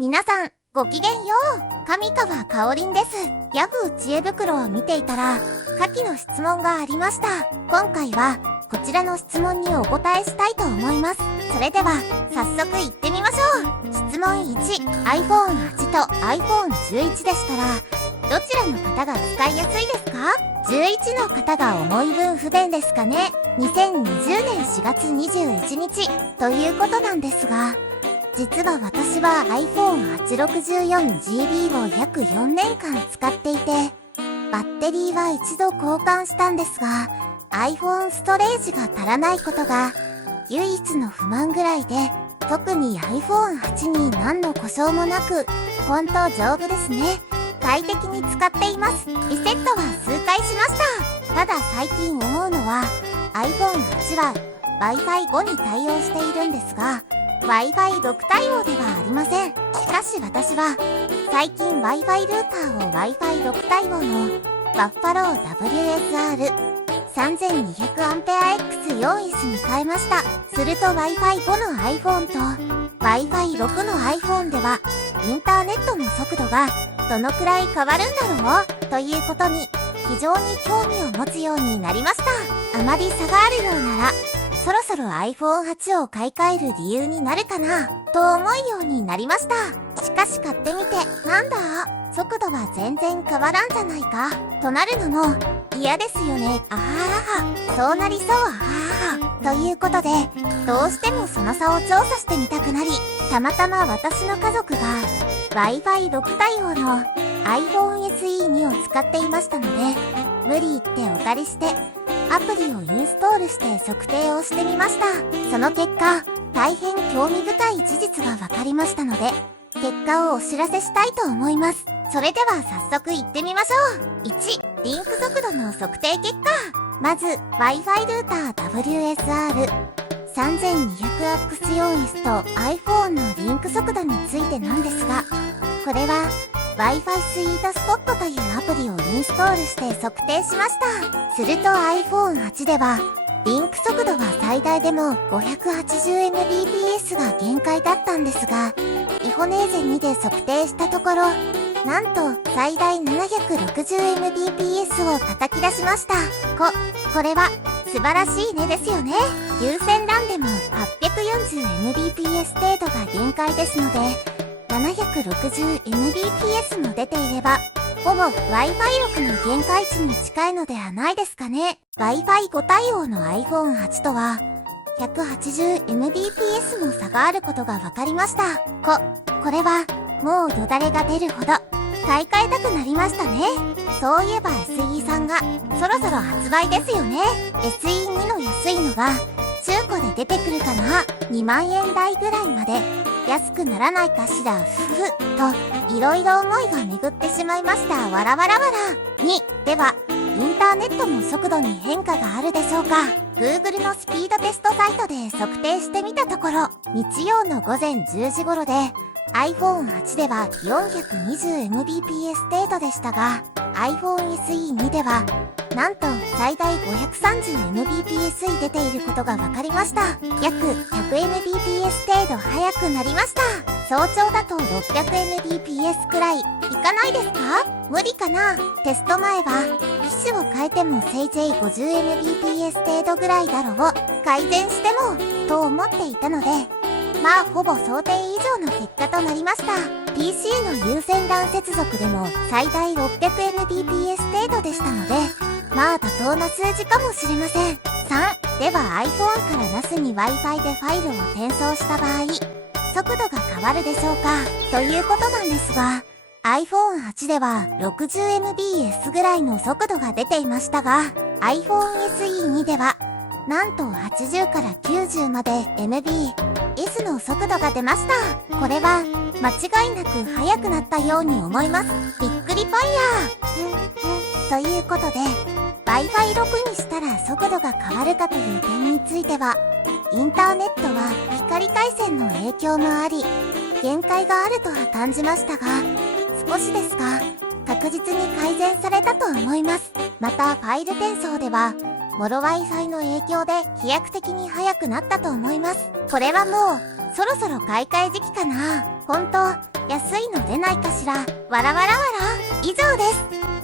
皆さん、ごきげんよう。上川かおりんです。ヤフー知恵袋を見ていたら、下記の質問がありました。今回は、こちらの質問にお答えしたいと思います。それでは、早速行ってみましょう。質問1、iPhone 8と iPhone 11でしたら、どちらの方が使いやすいですか？11の方が重い分不便ですかね。2020年4月21日ということなんですが、実は私は iPhone864GB を約4年間使っていて、バッテリーは一度交換したんですが、iPhone ストレージが足らないことが唯一の不満ぐらいで、特に iPhone8 に何の故障もなく、ほんと丈夫ですね。快適に使っています。リセットは数回しました。ただ最近思うのは、iPhone8 は Wi-Fi 5に対応しているんですが、Wi-Fi 6対応ではありません。しかし私は、最近 Wi-Fi ルーターを Wi-Fi 6対応のバッファロー WSR3200AX 用イスに変えました。すると Wi-Fi 5の iPhone と Wi-Fi 6の iPhone では、インターネットの速度がどのくらい変わるんだろうということに非常に興味を持つようになりました。あまり差があるようなら、そろそろ iPhone8 を買い替える理由になるかなと思うようになりました。しかし買ってみて、なんだ速度は全然変わらんじゃないかとなるのも嫌ですよね。そうなりそうということで、どうしてもその差を調査してみたくなり、たまたま私の家族が Wi-Fi 6対応の iPhone SE2 を使っていましたので、無理言ってお借りしてアプリをインストールして測定をしてみました。その結果、大変興味深い事実が分かりましたので、結果をお知らせしたいと思います。それでは早速行ってみましょう。1、リンク速度の測定結果。まず、Wi-Fi ルーター WSR3200AX 用イスと iPhone のリンク速度についてなんですが、これはWi-Fi スイートスポットというアプリをインストールして測定しました。すると iPhone8 では、リンク速度は最大でも 580Mbps が限界だったんですが、イホネーゼ2で測定したところ、なんと最大 760Mbps を叩き出しました。これは素晴らしいねですよね。有線 LAN でも 840Mbps 程度が限界ですので、760Mbps も出ていれば、ほぼ Wi-Fi 6の限界値に近いのではないですかね。Wi-Fi 5対応の iPhone8 とは、180Mbps も差があることが分かりました。これは、もうよだれが出るほど、買い替えたくなりましたね。そういえば SE さんが、そろそろ発売ですよね。SE2 の安いのが、中古で出てくるかな。2万円台ぐらいまで、安くならないかしら、と、いろいろ思いが巡ってしまいました。わらわらわら。2、では、インターネットの速度に変化があるでしょうか。Google のスピードテストサイトで測定してみたところ、日曜の午前10時頃で、iPhone8 では 420Mbps 程度でしたが、iPhone SE2 では、なんと最大 530Mbps 出ていることが分かりました。約 100Mbps 程度速くなりました。早朝だと 600Mbps くらいいかないですか？無理かな？テスト前は機種を変えてもせいぜい 50Mbps 程度ぐらいだろう、改善してもと思っていたので、まあほぼ想定以上の結果となりました。PC の有線 LAN 接続でも最大 600Mbps 程度でしたので、まあ妥当な数字かもしれません。3、では iPhone から NAS に Wi-Fi でファイルを転送した場合、速度が変わるでしょうかということなんですが、iPhone8 では 60Mbps ぐらいの速度が出ていましたが、iPhone SE2 では、なんと80から90まで MB/S の速度が出ました。これは間違いなく速くなったように思います。びっくりファイヤー。ということで、Wi-Fi 6にしたら速度が変わるかという点については、インターネットは光回線の影響もあり、限界があるとは感じましたが、少しですが、確実に改善されたと思います。また、ファイル転送では、もろ Wi-Fi の影響で飛躍的に速くなったと思います。これはもう、そろそろ買い替え時期かな。本当安いの出ないかしら。わらわらわら。以上です。